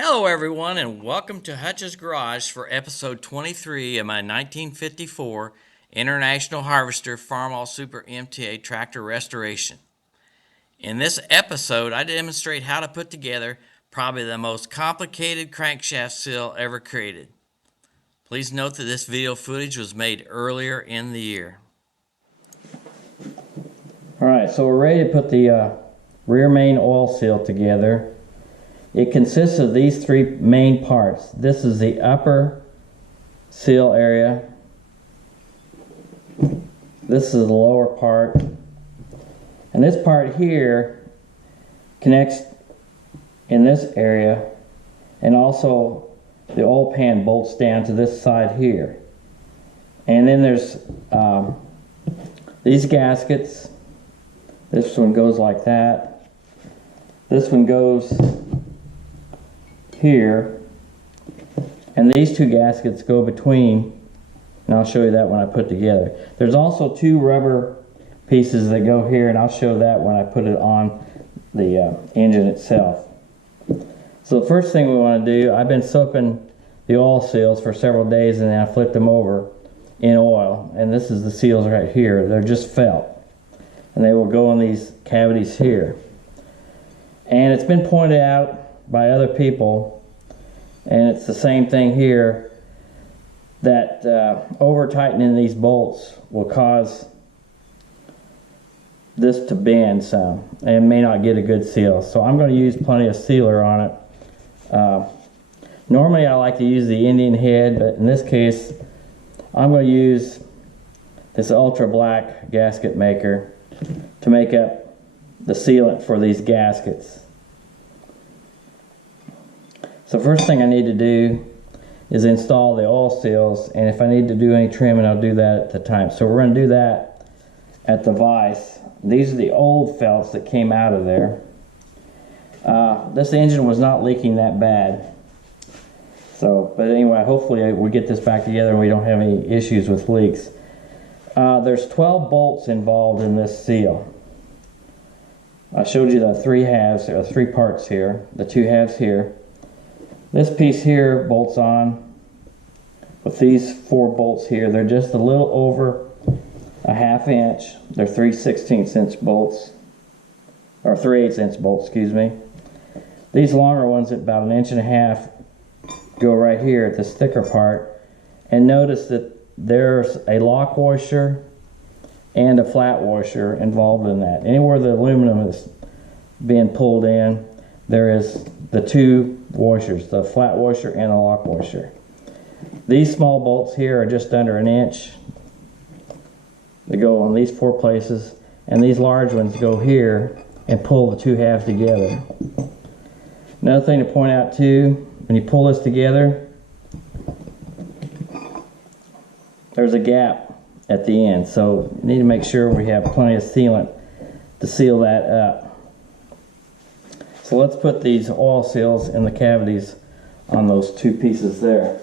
Hello everyone and welcome to Hutch's Garage for episode 23 of my 1954 International Harvester Farmall Super MTA tractor restoration. In this episode I demonstrate how to put together probably the most complicated crankshaft seal ever created. Please note that this video footage was made earlier in the year. Alright, so we're ready to put the rear main oil seal together. It consists of these three main parts. This is the upper seal area. This is the lower part. And this part here connects in this area, and also the oil pan bolts down to this side here. And then there's these gaskets. This one goes like that. This one goes here, and these two gaskets go between, and I'll show you that when I put together. There's also two rubber pieces that go here, and I'll show that when I put it on the engine itself. So the first thing we want to do, I've been soaking the oil seals for several days, and then I flipped them over in oil, and this is the seals right here. They're just felt, and they will go in these cavities here. And it's been pointed out by other people, and it's the same thing here, that over tightening these bolts will cause this to bend some and may not get a good seal. So I'm going to use plenty of sealer on it. Normally I like to use the Indian head, but in this case I'm going to use this ultra black gasket maker to make up the sealant for these gaskets. So first thing I need to do is install the oil seals, and if I need to do any trimming, I'll do that at the time. So we're going to do that at the vise. These are the old felts that came out of there. This engine was not leaking that bad. So, but anyway, hopefully we get this back together and we don't have any issues with leaks. There's 12 bolts involved in this seal. I showed you the three halves, or three parts here, the two halves here. This piece here bolts on with these four bolts here. They're just a little over a ½ inch. They're 3/16 inch bolts, or 3/8 inch bolts, excuse me. These longer ones at about 1.5 inches go right here at this thicker part. And notice that there's a lock washer and a flat washer involved in that. Anywhere the aluminum is being pulled in, there is the two washers, the flat washer and the lock washer. These small bolts here are just under 1 inch. They go on these four places, and these large ones go here and pull the two halves together. Another thing to point out too, when you pull this together, there's a gap at the end, so you need to make sure we have plenty of sealant to seal that up. So let's put these oil seals in the cavities on those two pieces there.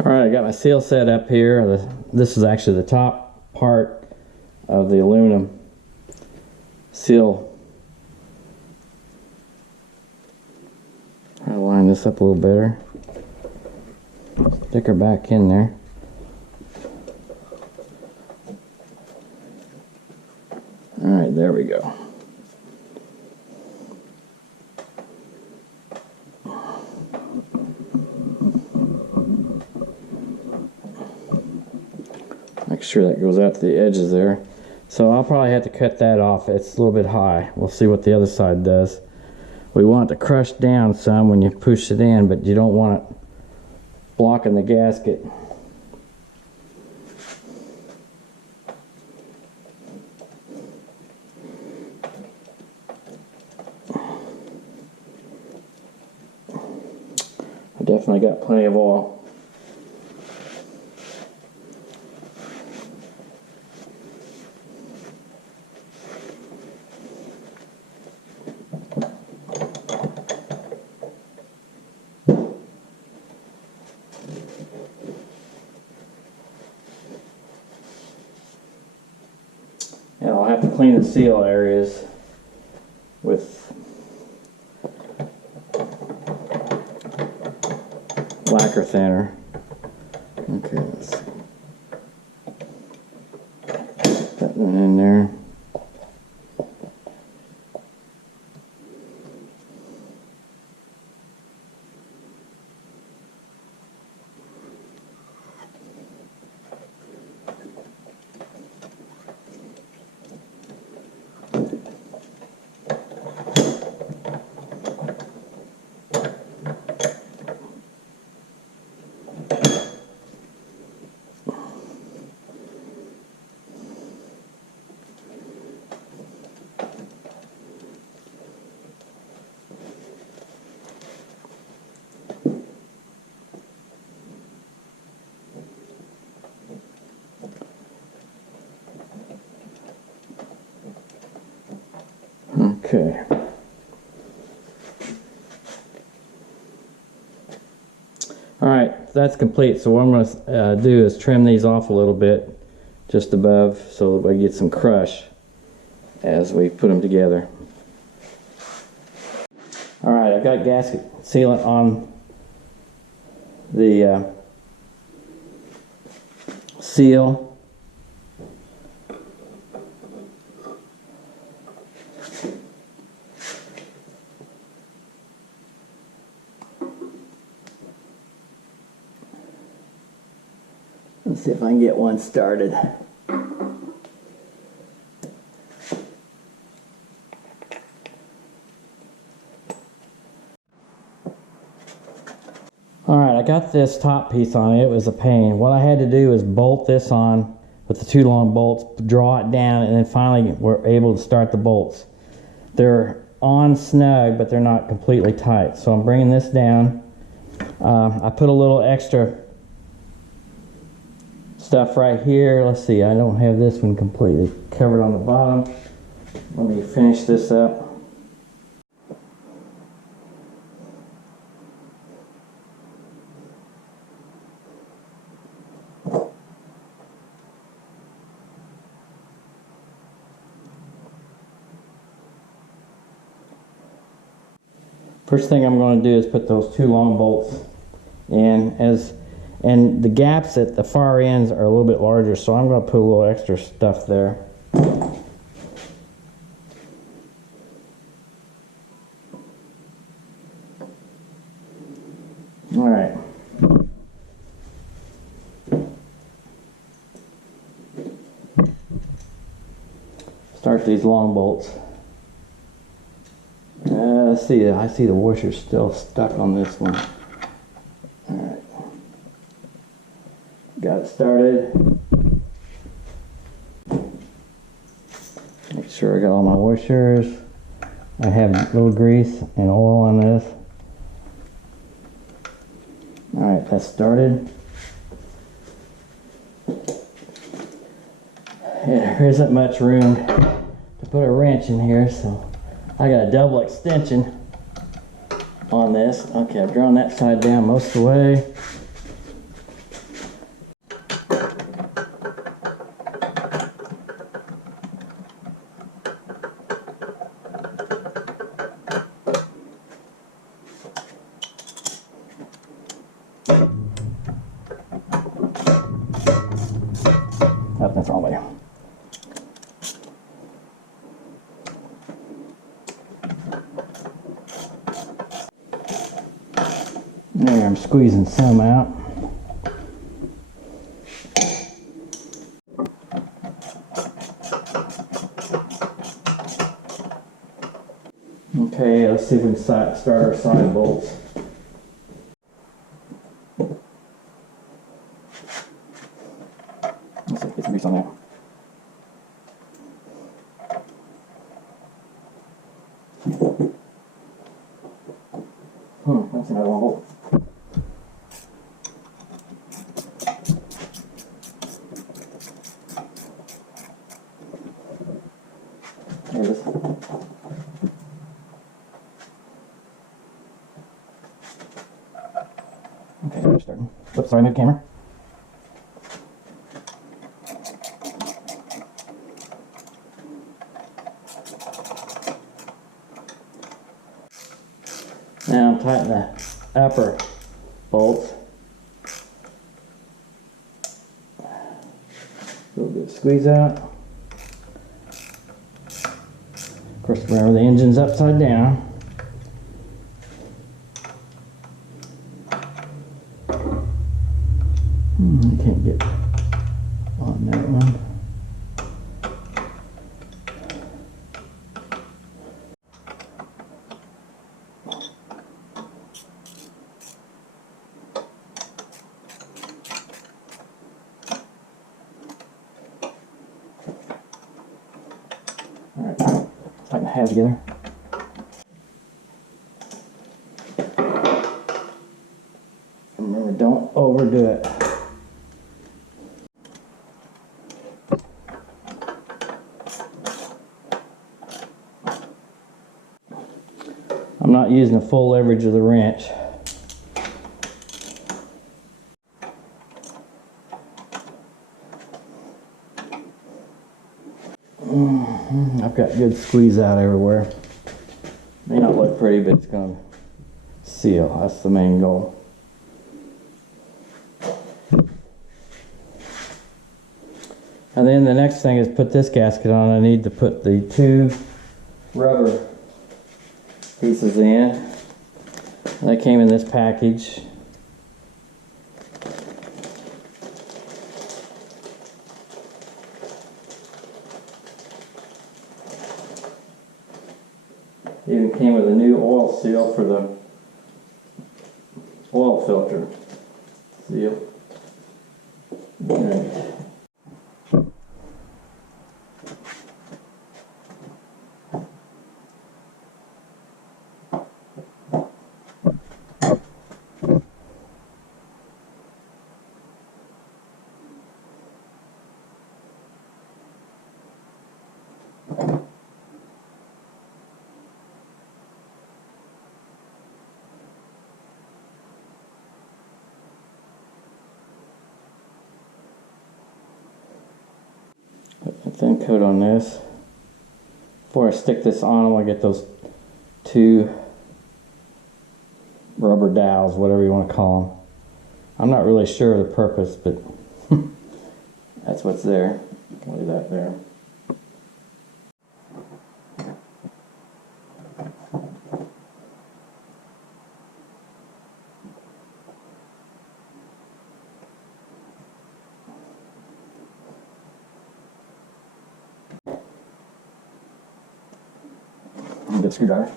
Alright, I got my seal set up here. This is actually the top part of the aluminum seal. I'll line this up a little better. Stick her back in there. Alright, there we go. Make sure that goes out to the edges there. So I'll probably have to cut that off. It's a little bit high. We'll see what the other side does. We want it to crush down some when you push it in, but you don't want it blocking the gasket. I definitely got plenty of oil. And I'll have to clean the seal areas with lacquer thinner. Okay, let's put that in there. Okay. All right, that's complete. So what I'm going to do is trim these off a little bit just above so that we get some crush as we put them together. All right, I've got gasket sealant on the seal. Let's see if I can get one started. Alright, I got this top piece on it. It was a pain. What I had to do is bolt this on with the two long bolts, draw it down, and then finally we're able to start the bolts. They're on snug, but they're not completely tight. So I'm bringing this down. I put a little extra stuff right here. Let's see, I don't have this one completely covered on the bottom. Let me finish this up. First thing I'm going to do is put those two long bolts in, and the gaps at the far ends are a little bit larger, so I'm going to put a little extra stuff there. All right. Start these long bolts. Let's see, I see the washer's still stuck on this one. All right. Got it started. Make sure I got all my washers. I have a little grease and oil on this. All right, that's started. Yeah, there isn't much room to put a wrench in here, so I got a double extension on this. Okay, I've drawn that side down most of the way. Oh, that's the wrong way. There, I'm squeezing some out. Okay, let's see if we can start our side bolts. Let's see, get some grease on there. That's another one bolt. There it is. Okay, we're starting. Oops, sorry, move camera. Now I'm tightening the upper bolts. A little bit of squeeze out. Of course, remember the engine's upside down. I can't get on that one. Alright, tighten the head together. Remember, don't overdo it. I'm not using the full leverage of the wrench. I've got good squeeze out everywhere. May not look pretty, but it's going to seal. That's the main goal. And then the next thing is put this gasket on. I need to put the 2 rubber pieces in. They came in this package. Even came with a new oil seal for the oil filter seal. Right. Put a thin coat on this. Before I stick this on, I want to get those 2 rubber dowels, whatever you want to call them. I'm not really sure of the purpose, but that's what's there. I'll leave that there. Good screwdriver.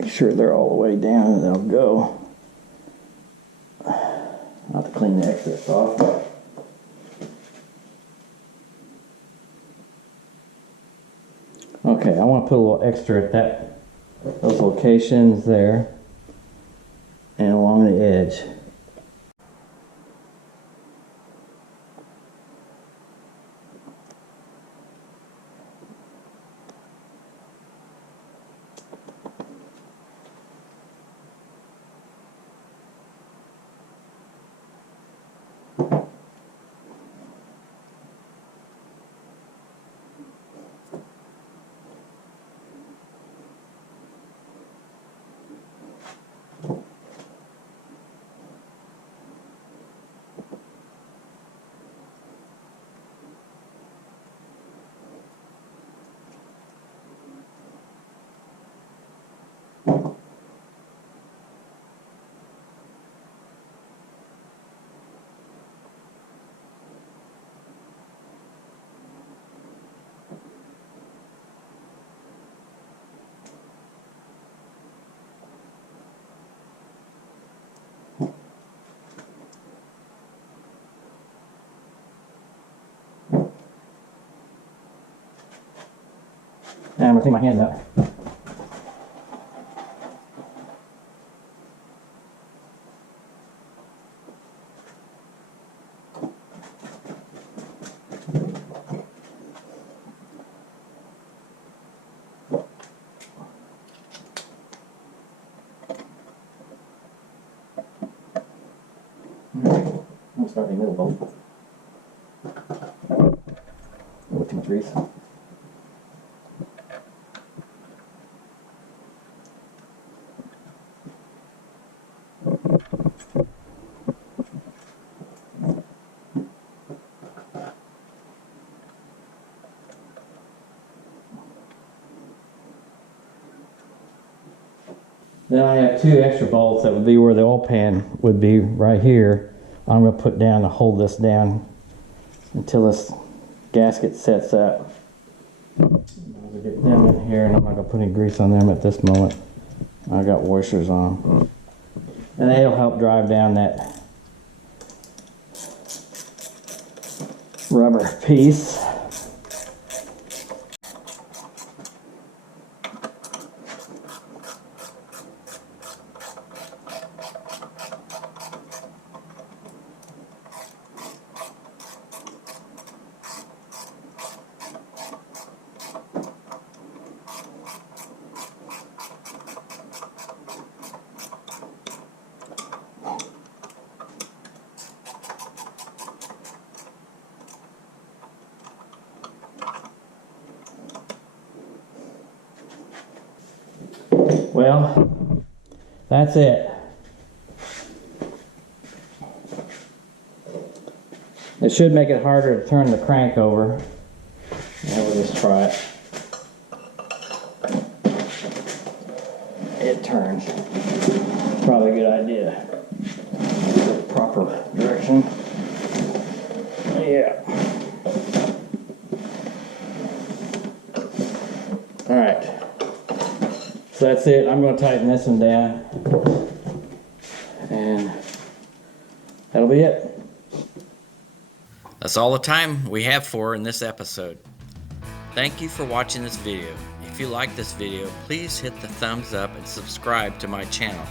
Make sure they're all the way down and they'll go. I'll have to clean the excess off. Okay, I want to put a little extra at those locations there and along the edge. And I'm going to clean my hands out. I'm going to start the middle bolt. A little too much grease. Then I have 2 extra bolts that would be where the oil pan would be right here. I'm going to put down to hold this down until this gasket sets up. I'll get them in here, and I'm not going to put any grease on them at this moment. I got washers on. And they'll help drive down that rubber piece. Well, that's it. It should make it harder to turn the crank over. Now we'll just try it. It turns. Probably a good idea. The proper direction. Yeah. Alright. So that's it. I'm going to tighten this one down. And that'll be it. That's all the time we have for in this episode. Thank you for watching this video. If you like this video, please hit the thumbs up and subscribe to my channel.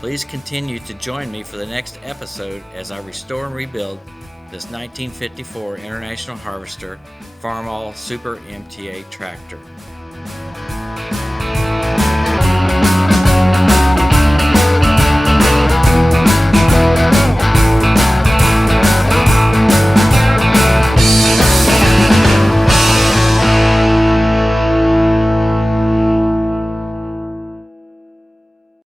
Please continue to join me for the next episode as I restore and rebuild this 1954 International Harvester Farmall Super MTA tractor.